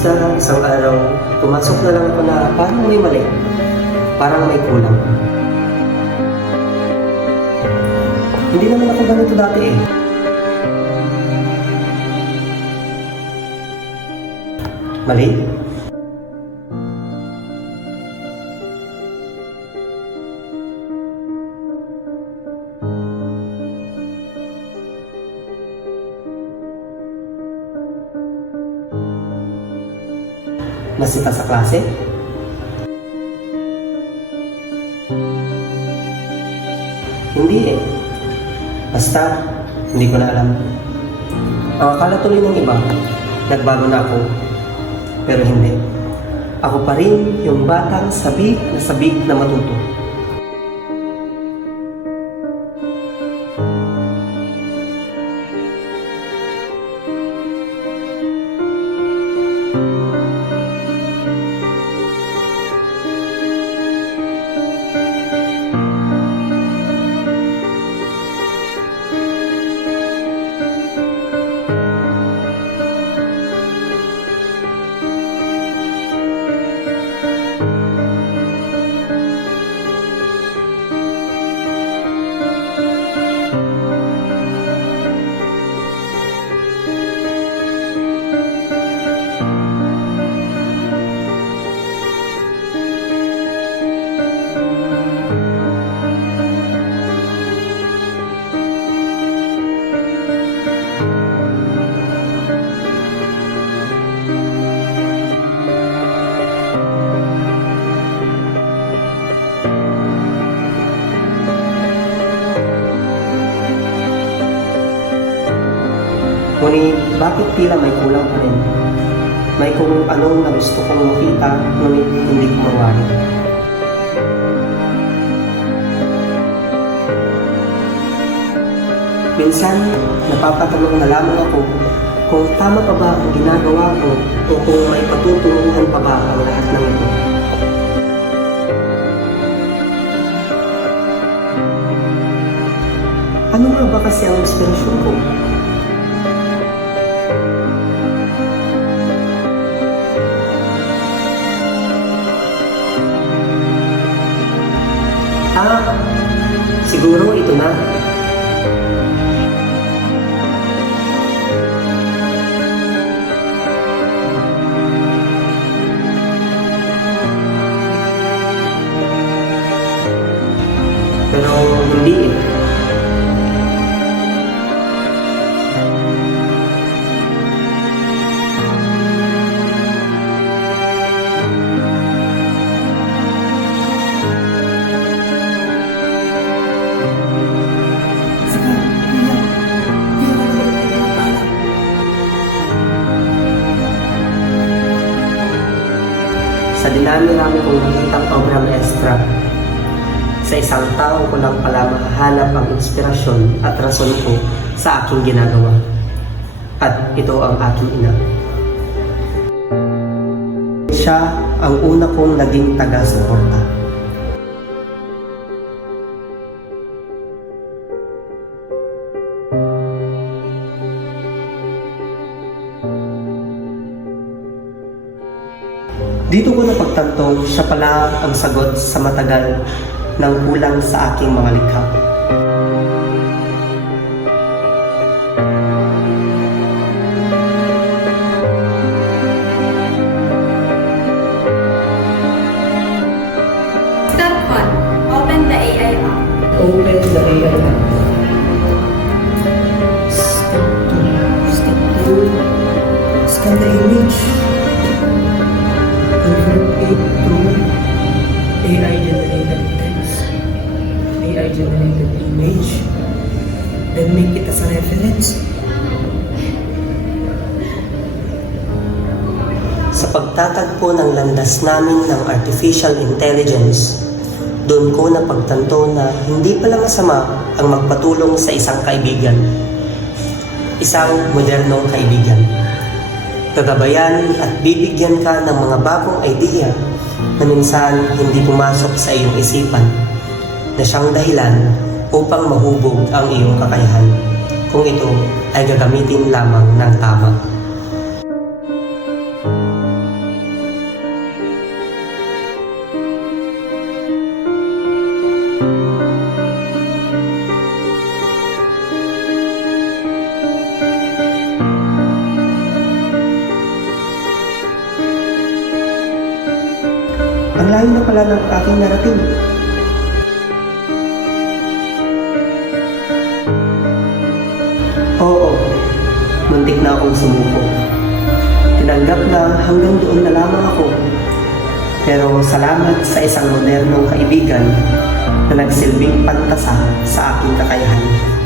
Basta isang araw, pumasok na lang ako na parang may mali, parang may kulang. Hindi naman ako ganito dati eh. Mali? Masita sa klase? Hindi eh. Basta, hindi ko na alam. Ang akala tuloy ng iba, nagbago na ako. Pero hindi. Ako pa rin yung batang sabik na matuto. Ngunit bakit tila may kulang pa rin? May kung anong na gusto kong makita, ngunit hindi ko mawari. Minsan, napapatanong na lamang ako kung tama pa ba ang ginagawa ko o kung may patutunguhan pa ba ang lahat ng ito. Ano nga ba kasi ang inspirasyon ko? Siguro ito na. Pero hindi eh. Sa dinami-rami kong nakitang obra maestra, sa isang tao ko lang pala mahahanap ang inspirasyon at rason ko sa aking ginagawa. At ito ang aking ina. Siya ang una kong naging taga-suporta. Dito ko napagtantong siya pala ang sagot sa matagal ng kulang sa aking mga likha. Step 1. Open the AI app. Open the AI app. Step 2. Scan the image. Convert it to AI-generated text, AI-generated image, then make it as a reference. Sa pagtatagpo ng landas namin ng artificial intelligence, doon ko napagtanto na hindi pala masama ang magpatulong sa isang kaibigan, isang modernong kaibigan. Gagabayan at bibigyan ka ng mga bagong idea na minsan hindi pumasok sa iyong isipan, na siyang dahilan upang mahubog ang iyong kakayahan, kung ito ay gagamitin lamang ng tama. pala ng aking narating. Oo, muntik na akong sumuko. Tinanggap na hanggang doon na lamang ako. Pero salamat sa isang modernong kaibigan na nagsilbing pantasa sa aking kakayahan.